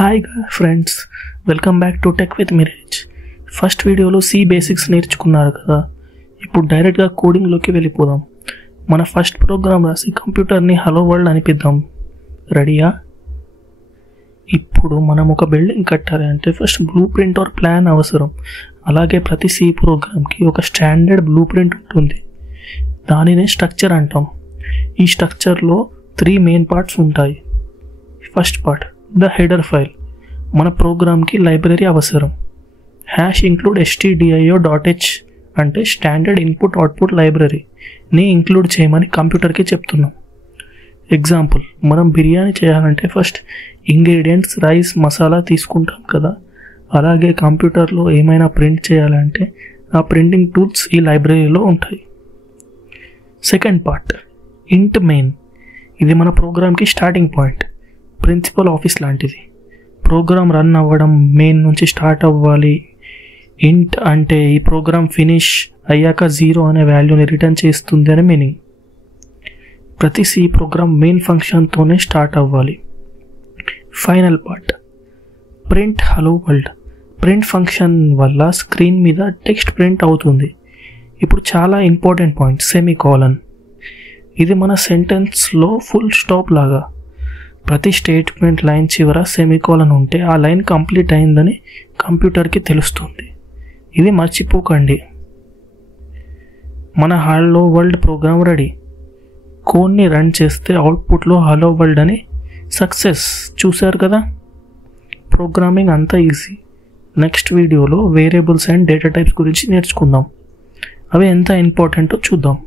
Hi friends, welcome back to tech with Mirage. First వీడియోలో C basics నేర్చుకున్నారు కదా. ఇప్పుడు డైరెక్ట్గా కోడింగ్లోకి వెళ్ళిపోదాం. మన ఫస్ట్ ప్రోగ్రామ్ రాసి కంప్యూటర్ని హలో వరల్డ్ అనిపిద్దాం. రెడీయా? ఇప్పుడు మనం ఒక బిల్డింగ్ కట్టాలి అంటే first blue print are plan అవసరం. అలాగే ప్రతి సి ప్రోగ్రామ్కి ఒక స్టాండర్డ్ బ్లూ ప్రింట్ ఉంటుంది. దానినే స్ట్రక్చర్ అంటాం. ఈ స్ట్రక్చర్లో 3 మెయిన్ పార్ట్స్ ఉంటాయి. First part the header file. మన ప్రోగ్రామ్కి లైబ్రరీ అవసరం. #include stdio.h అంటే స్టాండర్డ్ ఇన్పుట్ అవుట్పుట్ లైబ్రరీని ఇంక్లూడ్ చేయమని కంప్యూటర్కి చెప్తున్నాం. ఎగ్జాంపుల్, మనం బిర్యానీ చేయాలంటే ఫస్ట్ ఇంగ్రీడియంట్స్ రైస్ మసాలా తీసుకుంటాం కదా. అలాగే కంప్యూటర్లో ఏమైనా ప్రింట్ చేయాలంటే ఆ ప్రింటింగ్ టూల్స్ ఈ లైబ్రరీలో ఉంటాయి. సెకండ్ పార్ట్ ఇంట్ మెయిన్. ఇది మన ప్రోగ్రామ్కి స్టార్టింగ్ పాయింట్, ప్రిన్సిపల్ ఆఫీస్ లాంటిది. ప్రోగ్రామ్ రన్ అవ్వడం మెయిన్ నుంచి స్టార్ట్ అవ్వాలి. ఇంట్ అంటే ఈ ప్రోగ్రామ్ ఫినిష్ అయ్యాక 0 అనే వాల్యూని రిటర్న్ చేస్తుంది అని మీనింగ్. ప్రతి సి ప్రోగ్రామ్ మెయిన్ ఫంక్షన్తోనే స్టార్ట్ అవ్వాలి. Final part print hello world. Print function వల్ల స్క్రీన్ మీద టెక్స్ట్ ప్రింట్ అవుతుంది. ఇప్పుడు చాలా ఇంపార్టెంట్ పాయింట్, సెమీకోలన్. ఇది మన సెంటెన్స్లో ఫుల్ స్టాప్ లాగా. ప్రతి స్టేట్మెంట్ లైన్ చివర సెమీకోలన్ ఉంటే ఆ లైన్ కంప్లీట్ అయిందని కంప్యూటర్కి తెలుస్తుంది. ఇది మర్చిపోకండి. మన హలో వరల్డ్ ప్రోగ్రామ్ రెడీ. కోడ్ని రన్ చేస్తే అవుట్పుట్లో హలో వరల్డ్ అని సక్సెస్. చూశారు కదా, ప్రోగ్రామింగ్ అంతా ఈజీ. నెక్స్ట్ వీడియోలో వేరియబుల్స్ అండ్ డేటా టైప్స్ గురించి నేర్చుకుందాం. అవి ఎంత ఇంపార్టెంటో చూద్దాం.